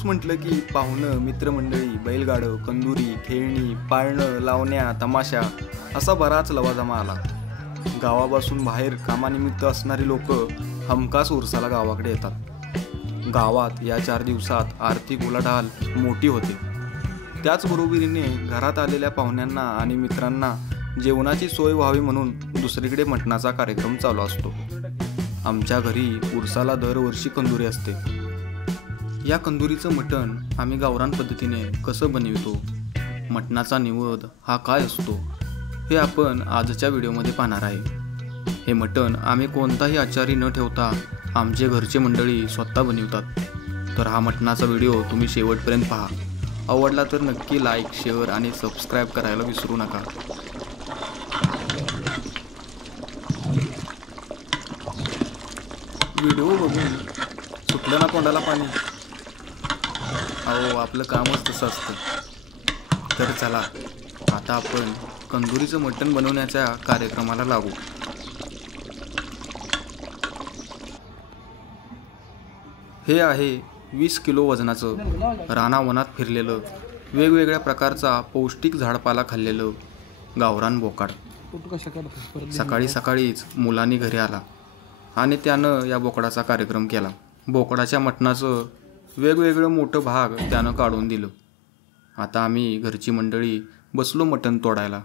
पाऊस म्हटलं की पाहुणं, मित्रमंडळी, बैलगाडं, कंदुरी, खेळणी, पाळणं, लावण्या, तमाशा असा बराच लवाजमा आला। गावापासून बाहेर कामानिमित्त असणारी लोक हमखास उरसाला गावाकडे येतात। गावात या 4 दिवसात आर्थिक उलाढाल मोठी होते। त्याचबरोबरीने घरात आलेल्या पाहुण्यांना आणि मित्रांना जेवणाची सोय व्हावी म्हणून दुसरीकडे मटणाचा कार्यक्रम चालू असतो। आमच्या घरी उरसाला दरवर्षी कंदुरी असते। या कंदुरीचं मटण आम्ही गावरान पद्धतीने कसं बनवितो, मटणाचा निवद हा काय असतो, हे आपण आजच्या व्हिडिओमध्ये पाहणार आहे। हे मटण आम्ही कोणताही आचारी न ठेवता आमचे घरचे मंडळी स्वतः बनवितात। तर हा मटणाचा व्हिडिओ तुम्ही शेवटपर्यंत पहा। आवडला तर नक्की लाईक, शेअर आणि सबस्क्राईब करायला विसरू नका। व्हिडिओ बघून सुटलं ना तोंडाला पाणी? अहो, आपलं कामच तसं असतं। तर चला आता आपण कंदुरीचं मटण बनवण्याच्या कार्यक्रमाला लागू। हे आहे 20 किलो वजनाचं, रानावनात फिरलेलं, वेगवेगळ्या प्रकारचा पौष्टिक झाडपाला खाल्लेलं गावरान बोकाड। सकाळी सकाळीच मुलांनी घरी आला आणि त्यानं या बोकडाचा कार्यक्रम केला। बोकडाच्या मटणाचं वेगवेगळं मोठं भाग त्यानं काढून दिलं। आता आम्ही घरची मंडळी बसलो मटण तोडायला।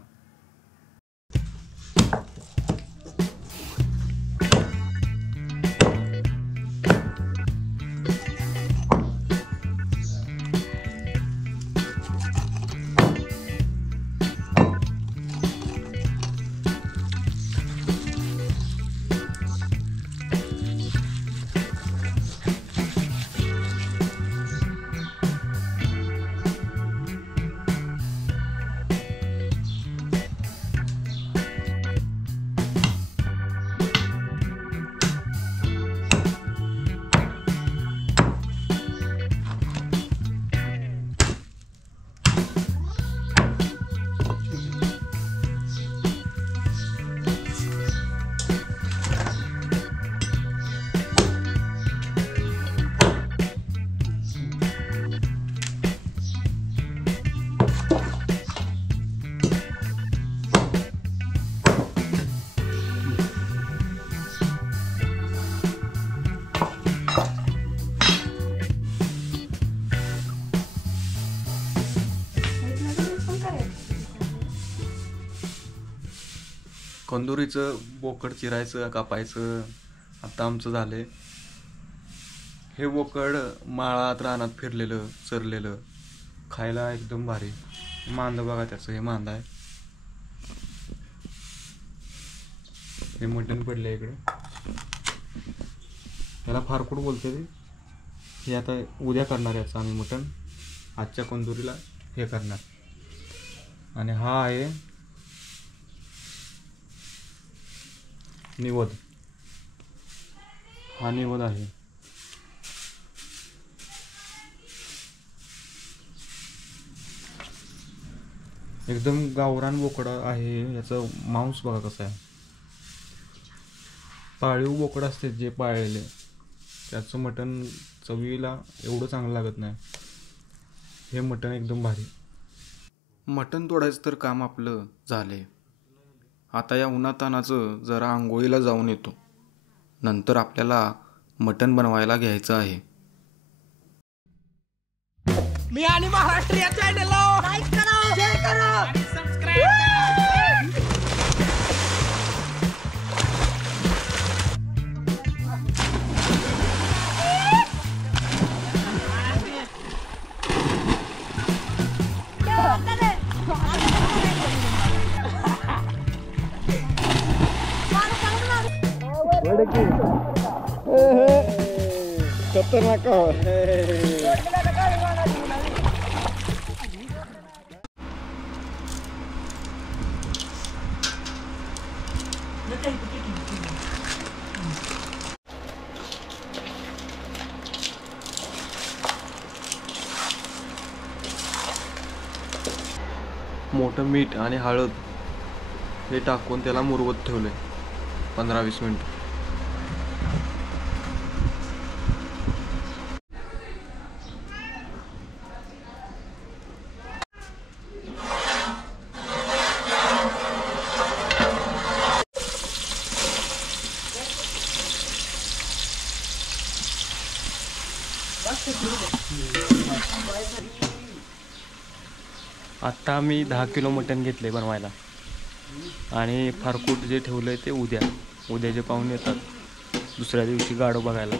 कंदुरीचं बोकड चिरायचं, कापायचं आता आमचं झालंय। हे बोकड माळात रानात फिरलेलं, चरलेलं, खायला एकदम भारी। मांद बघा त्याचं, हे मांद आहे। हे मटण पडलं इकडं, त्याला फारकूड बोलते ते। हे आता उद्या करणार याचं आम्ही मटण, आजच्या कंदुरीला हे करणार। आणि हा आहे निवद, हा निवद आहे। एकदम गावरान बोकडा आहे। याचं मांस बघा कसं आहे। पाळीव बोकड असते जे पाळलेले, त्याचं मटण चवीला एवढं चांगलं लागत नाही। हे मटण एकदम भारी। मटण तोडायचं तर काम आपलं झाले। आता या उन्हातानाचं जरा आंघोळीला जाऊन येतो, नंतर आपल्याला मटण बनवायला घ्यायचं आहे। मी आणि महाराष्ट्र या चॅनलला लाईक करा, शेअर करा आणि सबस्क्राइब करा। खतरनाक मोठं मीठ आणि हळद हे टाकून त्याला मुरवत ठेवले 15-20 मिनिट। आत्ता आम्ही 10 किलो मटण घेतले बनवायला आणि फारकूट जे ठेवलं आहे ते उद्या जे पाहुणे येतात दुसऱ्या दिवशी गाडो बघायला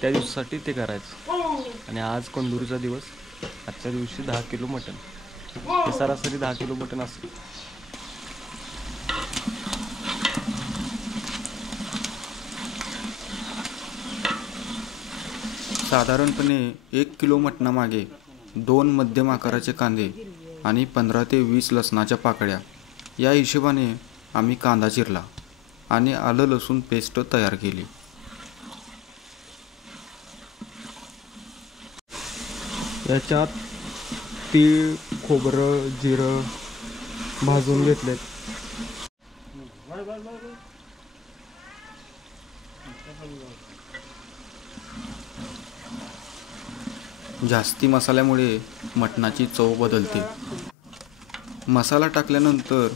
त्या दिवसासाठी ते करायचं. आणि आज कंदुरीचा दिवस, आजच्या दिवशी 10 किलो मटण, हे सरासरी 10 किलो मटण असतं. साधारणपणे 1 किलो मटणामागे 2 मध्यम आकाराचे कांदे आणि 15 ते 20 लसणाच्या पाकळ्या या हिशोबाने आम्ही कांदा चिरला आणि आलं लसूण पेस्ट तयार केली. याच्यात तीळ, खोबरं, जिरं भाजून घेतलेत. जास्ती मसाल्यामुळे मटणाची चव बदलते. मसाला टाकल्यानंतर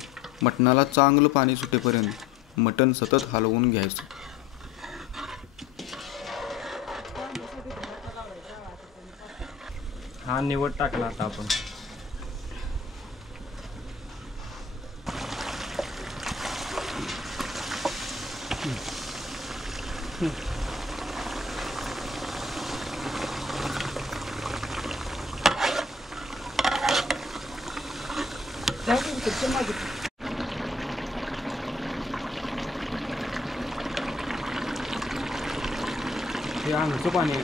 मटणाला चांगलं पाणी सुटेपर्यंत मटण सतत हलवून घ्यायचं. हा निवड टाकला आता आपण. हे आमचं पाणी आहे.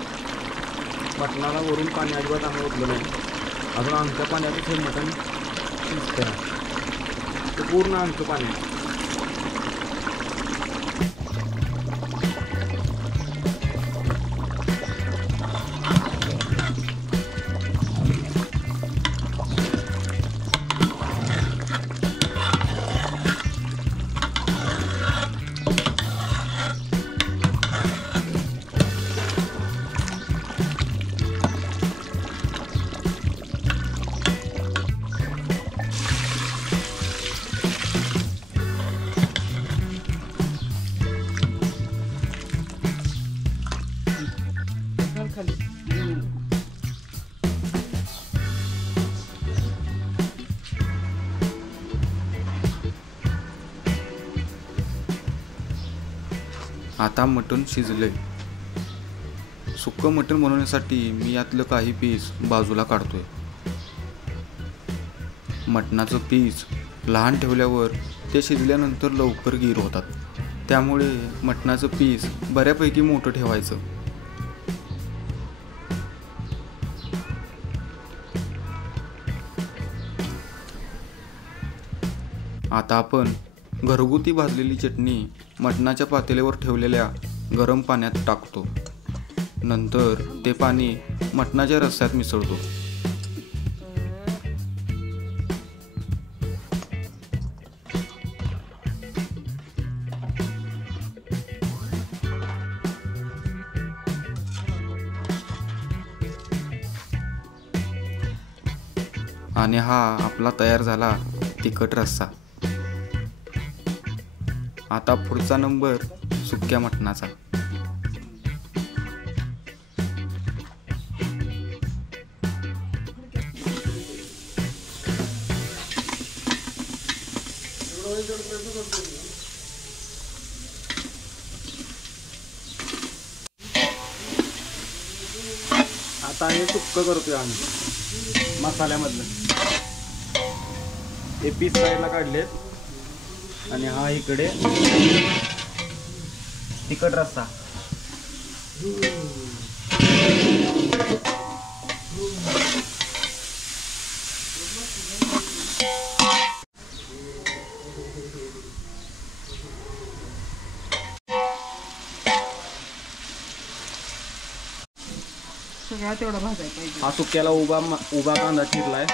मटणाला वरून पाणी अजिबात आम्ही ओतलं नाही. अजून आमच्या पाण्यातच हे मटण शिजतं. ते पूर्ण आमचं पाणी आहे. आता मटण शिजलंय. सुक्कं मटण बनवण्यासाठी मी यातलं काही पीस बाजूला काढतोय. मटणाचं पीस लहान ठेवल्यावर ते शिजल्यानंतर लवकर गीर होतात. त्यामुळे मटणाचं पीस बऱ्यापैकी मोठं ठेवायचं. आता आपण घरगुती भाजलेली चटणी मटणाच्या पातेल्यावर ठेवलेल्या गरम पाण्यात टाकतो. नंतर ते पाणी मटणाच्या रस्स्यात मिसळतो. आणि हा आपला तयार झाला तिखट रस्सा. आता पुढचा नंबर सुक्या मटणाचा. आता हे सुक्क करतोय आम्ही मसाल्यामधलं. हे पीस साईडला काढलेत आणि हा इकडे तिखट रस्सा. तेवढा भाजायला पाहिजे. हा सुक्याला उभा कांदा चिरलाय.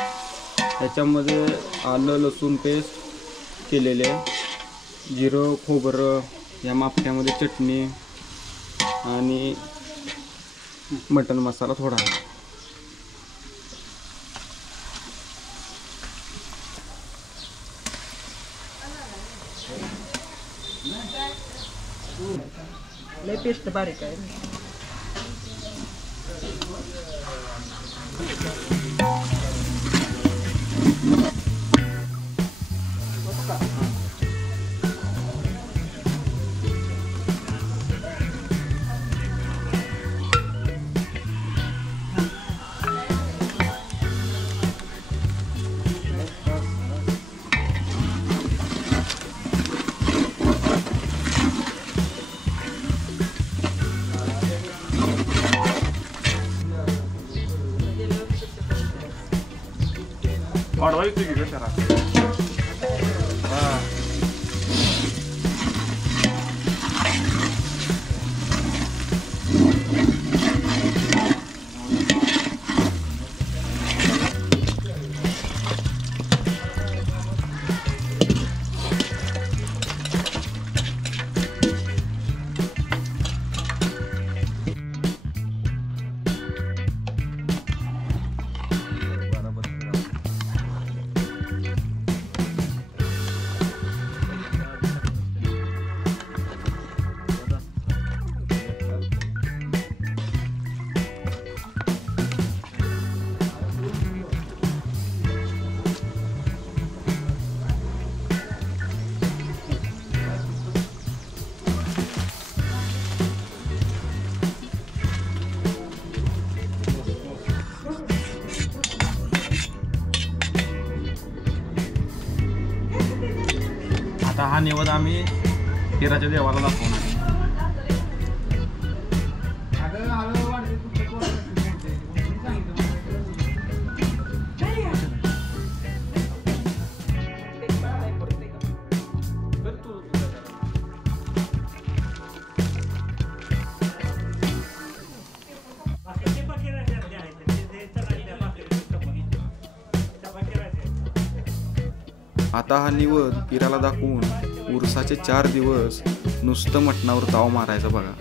त्याच्यामध्ये आलं लसूण पेस्ट केलेले, जिरं खोबरं, या मापट्यामध्ये चटणी आणि मटण मसाला थोडा. लय पेस्ट बारीक आहे. वाढवायचं की कशाला आता हा निवद आम्ही पिराच्या देवाला दाखवणार. आता हा निवद पिराला दाखवून उरसाचे 4 दिवस नुसतं मटणावर ताव मारायचा बघा.